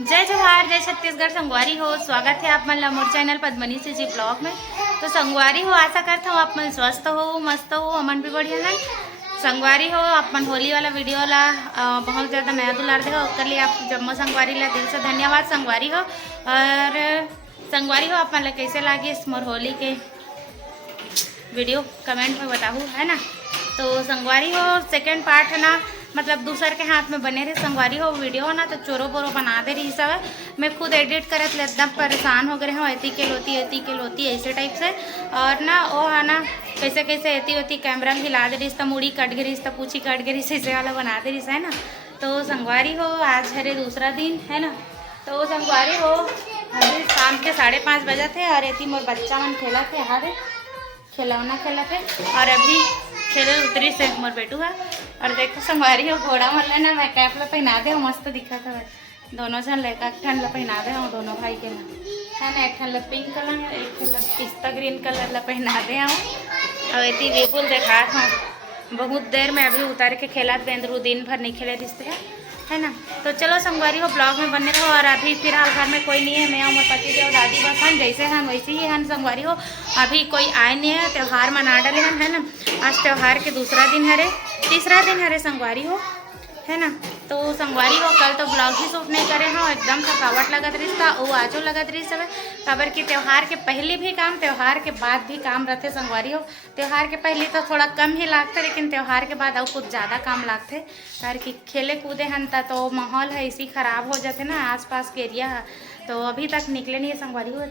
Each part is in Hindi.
जय जोहार, जय छत्तीसगढ़। संगवारी हो, स्वागत है आप मन मोर चैनल पद्मनी से जी ब्लॉग में। तो संगवारी हो, आशा करता हूँ आप मन स्वस्थ हो, मस्त हो, अमन भी बढ़िया है। संगवारी हो, आप मन होली वाला वीडियो ला बहुत ज़्यादा नया दुलार दे उसके लिए आप जम्मो संगवारी ला दिल से धन्यवाद संगवारी हो। और संगवारी हो, आप मन ला कैसे लगे मोर होली के वीडियो कमेंट में बताऊँ, है ना। तो संगवारी हो, सेकेंड पार्ट है ना, मतलब दूसर के हाथ में बने रहे संगवारी हो वीडियो ना, तो चोरो बोरो बना दे रही सब। मैं खुद एडिट करत ले एकदम परेशान हो गए हूँ, ऐती के लोती ऐसे टाइप से। और ना वो है ना कैसे कैसे ऐती होती कैमरा में हिला दे रही, तो मुड़ी कट गई, तो पूछी कट गई, ऐसे वाला बना दे रही है ना। तो संगवारी हो, आज है दूसरा दिन है ना। तो संगवारी हो, अभी शाम के 5:30 बजे थे और ऐती मोर बच्चा मन खेला थे, हारे खिलौना खेला थे। और अभी खेले उतरी से मोर बेटू है। और देखो संगवारी हो, घोड़ा मन लेना मैं कैप ला पहना दे, मस्त दिखा था। दोनों जन लड़का एक ठन ला पहना दे, दोनों भाई के ला है ना। एक ठन ला पिंक कलर, एक ठन ला पिस्ता ग्रीन कलर ला पहना दे। और इतनी बिल्कुल देखा था बहुत देर में अभी उतार के खेला बेंदरू, दिन भर नहीं खेले रिश्ते है ना। तो चलो संगवारी हो, ब्लॉग में बने रहो। और अभी फिलहाल घर में कोई नहीं है, मैं और पति देव दादी बस हैं, जैसे हैं वैसे ही हैं संगवारी हो। अभी कोई आए नहीं है, त्यौहार मना डाले हैं, है ना। आज त्यौहार के दूसरा दिन है रे, तीसरा दिन है रे संगवारी हो, है ना। तो संगवारी हो, कल तो ब्लॉग ही शूट नहीं करे हाँ, एकदम थकावट लगत रही था। वो आजो लगत रही सब खबर कि त्यौहार के पहले भी काम, त्यौहार के बाद भी काम रहते संगवारी हो। त्यौहार के पहले तो थोड़ा कम ही लागते, लेकिन त्यौहार के बाद और कुछ ज़्यादा काम लागते, कारण कि खेले कूदे हन तो माहौल है इसी खराब हो जाते ना आसपास के एरिया। तो अभी तक निकले नहीं है संगवारी हो,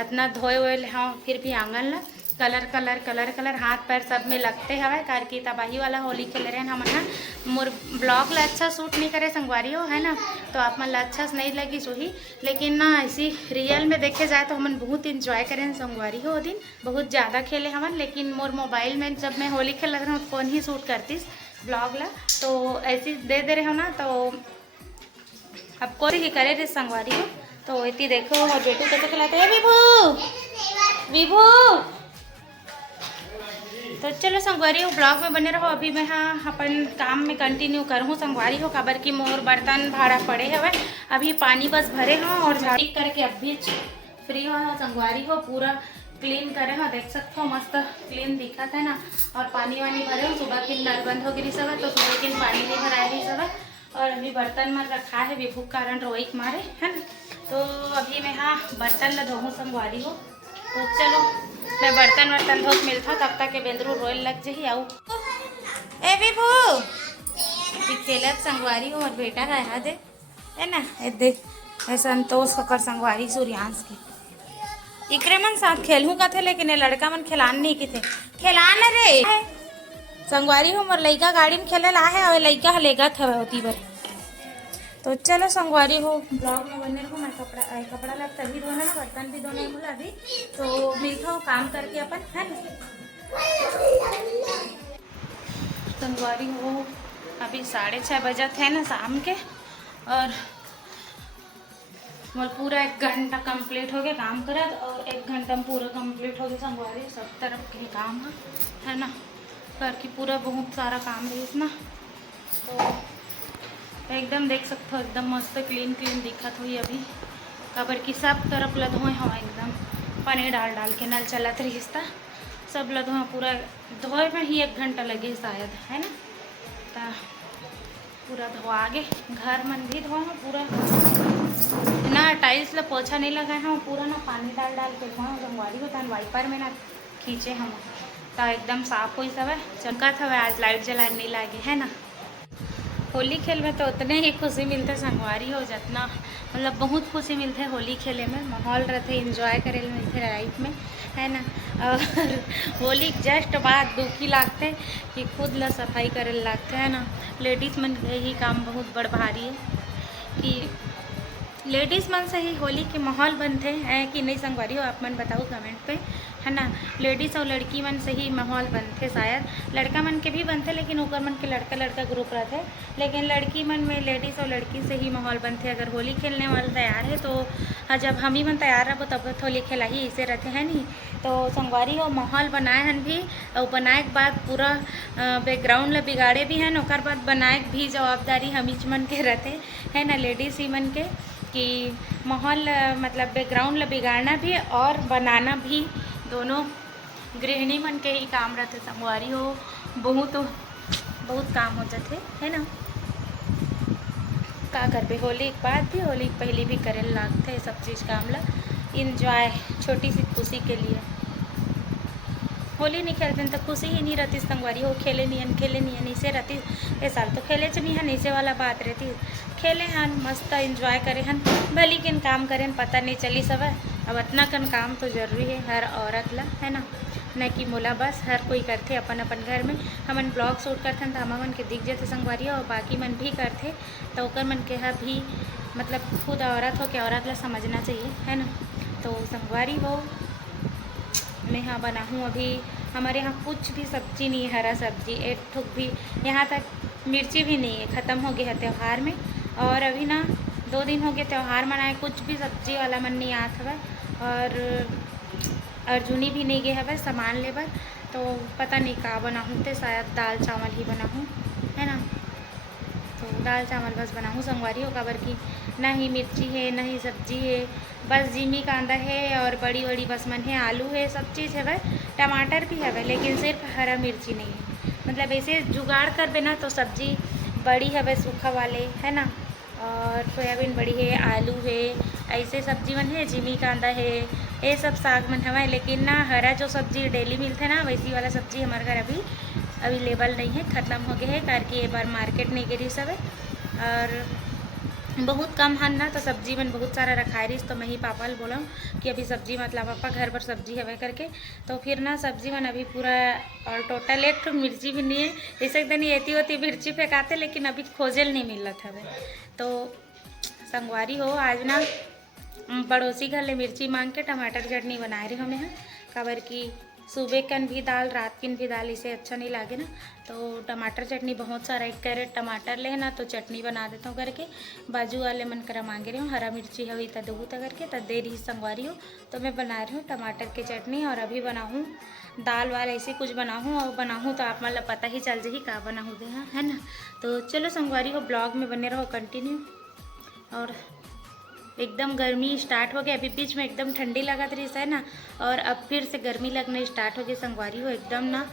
इतना धोए हुए हाँ, फिर भी आंगन ला कलर कलर कलर कलर हाथ पैर सब में लगते हवे, कार की तबाही वाला होली खेल रहे हैं हम ना। मोर ब्लॉग ला अच्छा शूट नहीं करे संगवारी हो, है ना। तो आप मन ला अच्छा से नहीं लगी सोही, लेकिन ना ऐसी रियल में देखे जाए तो हमन बहुत इंजॉय करें संगवारी हो। दिन बहुत ज़्यादा खेले हमन, लेकिन मोर मोबाइल में जब मैं होली खेल रहा हूँ कौन ही शूट करती ब्लॉग ला, तो ऐसी दे दे रहे हो ना। तो अब कोई ही करे रे संगवारी हो। तो इतनी देखो और बेटू कैसे खिलाते हैं, विभू विभू। तो चलो संगवारी हो, ब्लॉग में बने रहो। अभी मैं हाँ अपन काम में कंटिन्यू करूँ संगवारी हो, खबर की मोर बर्तन भाड़ा पड़े हवे, अभी पानी बस भरे हो और झाड़ी करके अभी फ्री हो संगवारी हो। पूरा क्लीन करे हो, देख सकते हो मस्त क्लीन दिखा था ना। और पानी वानी भरे हो, सुबह की नल बंद हो गई सब, तो सुबह की पानी नहीं भराए रही सब। और अभी बर्तन में रखा है विभू कारण रोई के मारे, है ना। तो अभी मैं हाँ बर्तन ला धोऊँ संगवारी हो। तो चलो मैं बर्तन वर्तन धो मिलता, तब तक के बेंदरू रोल लग जाही। आऊ ए विभू अभी खेलत संगवारी हो, और बेटा है दे, है ना। ए दे संतोष कर संगवारी सूर्यांश की इकरे मन साथ खेलूँ का थे, लेकिन ये लड़का मन खिलान नहीं की थे, खिलान रे संगवारी हो। मोर लड़का गाड़ी में खेले ला है और लड़का लेगा था होती बार। तो चलो संगवारी हो, ब्लॉग में बने रहो। मैं कपड़ा लग तभी धोना ना, बर्तन भी धोने बोला अभी। तो मिलता हूँ काम करके अपन, है ना। संगवारी हो, अभी 6:30 बजे थे ना शाम के, और मोर पूरा 1 घंटा कंप्लीट हो गया काम करत, और 1 घंटा में पूरा कंप्लीट हो गया संगवारी सब तरफ के काम है ना। करके पूरा बहुत सारा काम है इसमें। तो एकदम देख सकते हो, एकदम मस्त क्लीन क्लीन दिखत हुई अभी, कबर की सब तरफ लधोए हवा एकदम पानी डाल डाल के, नल चलत रहीता सब लधोए पूरा। धोए में ही 1 घंटा लगे शायद, है ना। तो पूरा धोआ गे, घर मन भी धोए पूरा ना, टाइल्स ला पोछा नहीं लगाए हैं पूरा ना, पानी डाल डाल के धोए संगवारी हो। तन वाइपर में ना खींचे हम, तो एकदम साफ हुई सब चमका था। आज लाइट जला नहीं लागे, है ना। होली खेल में तो उतने ही खुशी मिलते संगवारी हो, जितना मतलब बहुत खुशी मिलते होली खेले में, माहौल रहते इंजॉय करे मिलते लाइफ में, है ना। और होली जस्ट बाद दुखी लागते कि खुद ला सफाई करे लागते, है ना। लेडीज़ मन यही काम बहुत बड़ भारी है कि लेडीज़ मन से ही होली के माहौल बनते हैं कि नहीं संगवारी हो, आप मन बताओ कमेंट पे, है ना। लेडीज़ और लड़की मन से ही माहौल बनते, शायद लड़का मन के भी बनते, लेकिन ऊपर मन के लड़का लड़का ग्रुप रहते, लेकिन लड़की मन में लेडीज़ और लड़की से ही माहौल बनते। अगर होली खेलने वाले तैयार है तो जब हम ही मन तैयार रहो तब तो होली खेला ही ऐसे रहते हैं नहीं। तो संगवारी हो, माहौल बनाए हन भी, और बनाए के बाद पूरा बैकग्राउंड ला बिगाड़े भी हैं, और बाद बनाए भी जवाबदारी हम ही मन के रहते, है ना, लेडीज़ ही मन के। कि माहौल मतलब बैकग्राउंड ला बिगाड़ना भी और बनाना भी दोनों गृहिणी मन के ही काम रहते। संगवारी हो बहुत काम हो जाते है ना। का करबे, होली के बाद भी होली के पहले भी करे लागते सब चीज़ काम ला। इंजॉय छोटी सी खुशी के लिए होली नहीं खेलते तो खुशी ही नहीं रहती। संगवारी हो खेले नहीं इसे रहती। ये साल तो खेले नहीं हन, इसे वाला बात रहती। खेले हन मस्त इंजॉय करे हन, भली किन काम करें पता नहीं चली सब। अब इतना कन काम तो जरूरी है हर औरत ला है ना, न कि मोला बस। हर कोई करते अपन अपन घर में। हमन ब्लॉग शूट करथन तो हम मन के दिख जाते संगवारी, और बाकी मन भी करते तो ओकर मन के भी मतलब खुद औरत हो के औरत ला समझना चाहिए है ना। तो संगवारी हो मैं यहाँ बना हूँ। अभी हमारे यहाँ कुछ भी सब्जी नहीं है, हरा सब्जी एक ठुक भी, यहाँ तक मिर्ची भी नहीं है, ख़त्म हो गया है त्यौहार में। और अभी ना 2 दिन हो गए त्यौहार मनाए, कुछ भी सब्जी वाला मन नहीं आता है। और अर्जुनी भी नहीं गए हवे सामान लेबर, तो पता नहीं का बनाऊँ, तो शायद दाल चावल ही बनाऊँ है ना। तो दाल चावल बस बनाऊँ संगवारी हो, काबर की ना ही मिर्ची है ना ही सब्जी है, बस जिमी कांदा है और बड़ी बड़ी बसमन है, आलू है, सब चीज़ है, टमाटर भी है, लेकिन सिर्फ हरा मिर्ची नहीं है। मतलब ऐसे जुगाड़ कर देना तो सब्जी बड़ी है सूखा वाले है ना, और सोयाबीन बड़ी है, आलू है, ऐसे सब्जी मन है, जिमी कांदा है, ये सब साग मन हवा। लेकिन ना हरा जो सब्जी डेली मिलते ना वैसी वाला सब्जी हमारे घर अभी अवेलेबल नहीं है, ख़त्म हो गया है, करके एक बार मार्केट नहीं गई सब है। और बहुत कम हन ना, तो सब्जी मन बहुत सारा रखाई रही, तो मैं ही पापा ले बोला कि अभी सब्जी मतलब पापा घर पर सब्जी हवे करके। तो फिर ना सब्जी मन अभी पूरा और टोटल एक मिर्ची भी नहीं है, ऐसे दिन एती होती मिर्ची फेंकाते, लेकिन अभी खोजल नहीं मिलत हवे। तो संगवारी हो आज ना पड़ोसी घर ले मिर्ची मांग के टमाटर चटनी बनाए रही हूँ मैं, काबर की सुबह कन भी दाल रात किन भी दाल इसे अच्छा नहीं लागे ना। तो टमाटर चटनी बहुत सारा 1 कैरेट टमाटर ले ना, तो चटनी बना देता हूँ करके। बाजू वाले मन करा मांगे रही हूँ हरा मिर्ची हुई तो दूँ करके, तो दे रही संगवारी हो। तो मैं बना रही हूँ टमाटर की चटनी, और अभी बनाऊँ दाल वाल ऐसे कुछ बनाऊँ, और बनाऊँ तो आप मतलब पता ही चल जाएगी का बनाऊँ दे है ना। तो चलो संगवारी हो ब्लॉग में बने रहो कंटिन्यू। और एकदम गर्मी स्टार्ट हो गया, अभी बीच में एकदम ठंडी लगा रही है ना, और अब फिर से गर्मी लगने स्टार्ट हो गई संगवारी हो। एकदम ना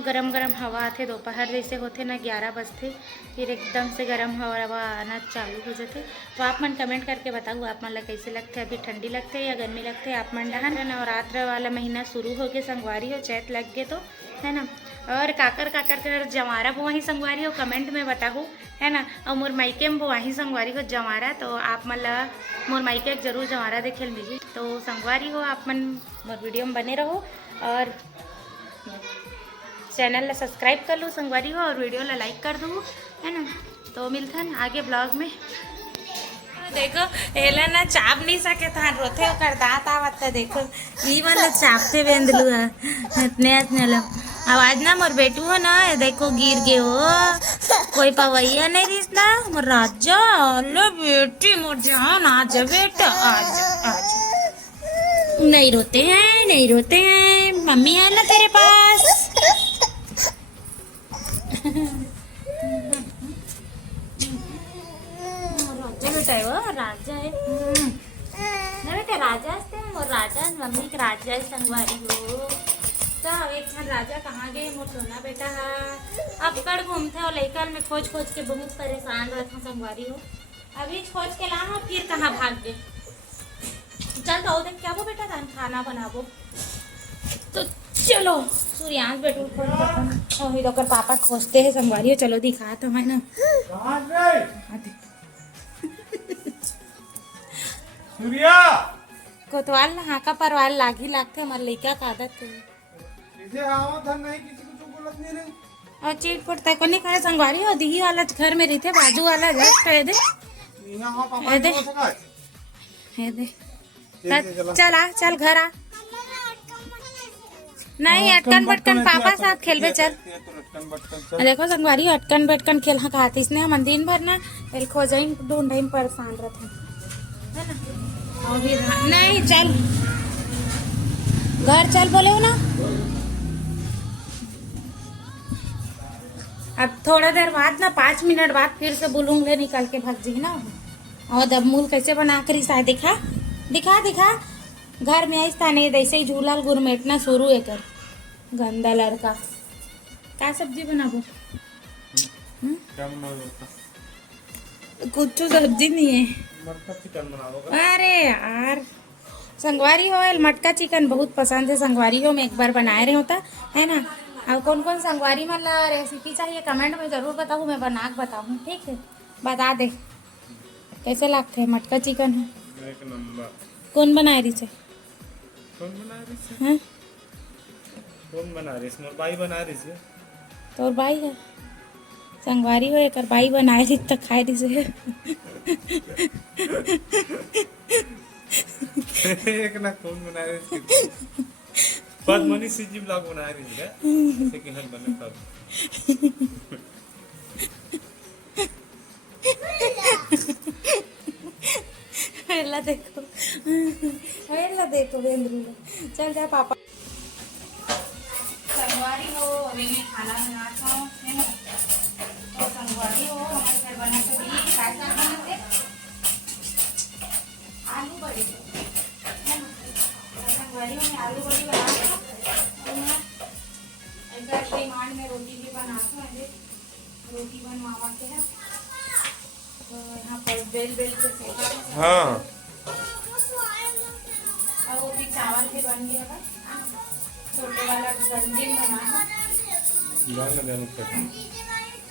गरम गरम हवा आते, दोपहर जैसे होते ना 11 बजते, फिर एकदम से गरम हवा आना चालू हो जाते। तो आप मन कमेंट करके बताओ आप मन कैसे लगते, अभी ठंडी लगते या गर्मी लगते आप मन डहन। नवरात्र वाला महीना शुरू हो गया संगवारी हो, चैत लग गए तो है ना। और काकर काकर कर जमारा वो वहीं संगवारी हो कमेंट में बताओ है ना। और मोर माइके में वो वहीं संगवारी हो जमारा, तो आप मतलब मोर माइके जरूर जमारा देखे मिली। तो संगवारी हो आप मन मोर वीडियो में बने रहो, और चैनल ला सब्सक्राइब कर लो संगवारी हो, और वीडियो ला लाइक कर दो है ना। तो मिलते हैं आगे ब्लॉग में। देखो एला ना चाप नहीं सके था रोथे ओकर दांत आवत था, देखो ई वाला चापते बेंदलू है इतने लो। आवाज ना मोर बेटू हो ना, देखो गिर गए हो, कोई पवैया नहीं रिश्ता मोर राजा। लो बेटी मोर जान आज बेटा आज आज नहीं रोते हैं मम्मी है ना तेरे पास। राजा है वो राजा है ना बेटा, राजा मोर राजा मम्मी के राजा है संगवारी हो। तो एक राजा कहाँ गए मोर सोना बेटा है, अब कड़ घूमते हो लेकर में खोज खोज के बहुत परेशान रहता संगवारी हो। अभी खोज के ला हो फिर कहाँ भाग गए। चल तो देख क्या वो बेटा था खाना बनाबो। तो चलो सूर्यांश बेटू तो कर पापा खोजते हैं संगवारी हो, चलो दिखा तो है ना। कोतवाल ना हाँ का परवाल लागी लागते हमारे लड़का का आदत है। और चीट फुटता को नहीं कहे संगवारी हो, दी वाला घर में रहते बाजू वाला जस्ट कह दे चल घर आ। नहीं अटकन बटकन पापा साथ खेलबे चल। देखो संगवारी अटकन बटकन खेल हाँ कहती इसने हम दिन भर ना खोज ढूंढे परेशान रहते है ना। अभी नहीं चल घर चल बोले हो ना। अब थोड़ा देर बाद ना 5 मिनट बाद फिर से बुलूंगे निकल के भाग जी ना। और दबमूल कैसे बना कर इसा दिखा दिखा दिखा। घर में आई था नहीं ऐसे ही झूलाल गुरमेटना शुरू है कर। गंदा लड़का क्या सब्जी बनाबो? क्या बनाओगे? कुछ सब्जी नहीं है। मटका चिकन बनाओगे? अरे यार संगवारी हो मटका चिकन बहुत पसंद है। संगवारी हो में एक बार बनाए रहे होता है ना। और कौन कौन संगवारी मन ला रेसिपी चाहिए कमेंट में ज़रूर बताऊँ, मैं बना के बताऊँ। ठीक है बता दे कैसे लगते हैं मटका चिकन है। एक नंबर। कौन बनाए रही से? कौन बना रही से? हाँ कौन बना रही से? मोर बाई बना रही से। तोर बाई है संगवारी हो एक बाई बनाए रही तो खाए रही से। एक ना कौन बना रही से? पद्मनी सीजी ब्लॉग बना रही है जैसे कि हर बने तब। हेला देखो हेला देखो बेंद्रू चल जा पापा। संगवारी हो अभी मैं खाना बनाता हूँ है ना। तो संगवारी हो हमारे घर बना के भी क्या क्या बनाते आलू बड़ी है ना। संगवारी हो मैं आलू बड़ी बनाती हूँ। एक बार डिमांड में रोटी भी बनाती हूँ। रोटी बनवाते हैं तो यहाँ पर बेल बेल के सेका। हाँ और वो भी चावल भी बन गया था। छोटे वाला गंजिन बना जाने देने से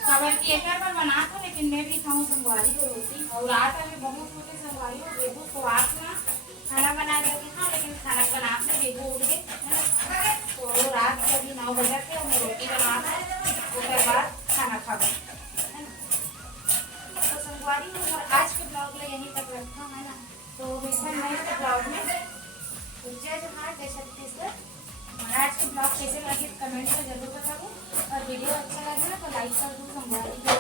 चावल की एक बार बना था लेकिन मैं भी खाऊँ संगवारी को रोटी। और रात में बहुत छोटे संगवारी को बेबू को रात में खाना बना देती था लेकिन खाना बना के बेबू उठ गए तो रात के अभी 9 बजे थे मैं रोटी बना था उसके बाद खाना खा गए है ना। तो संगवारी को आज के ब्लॉग में यहीं तक रखा है ना। तो मिशन नए ब्लॉग में जय जवाहर जय छत्तीसगढ़। आज के ब्लॉग कैसे लगे कमेंट में जरूर बताओ। और वीडियो अच्छा लगे ना तो लाइक कर दो संगवारी को।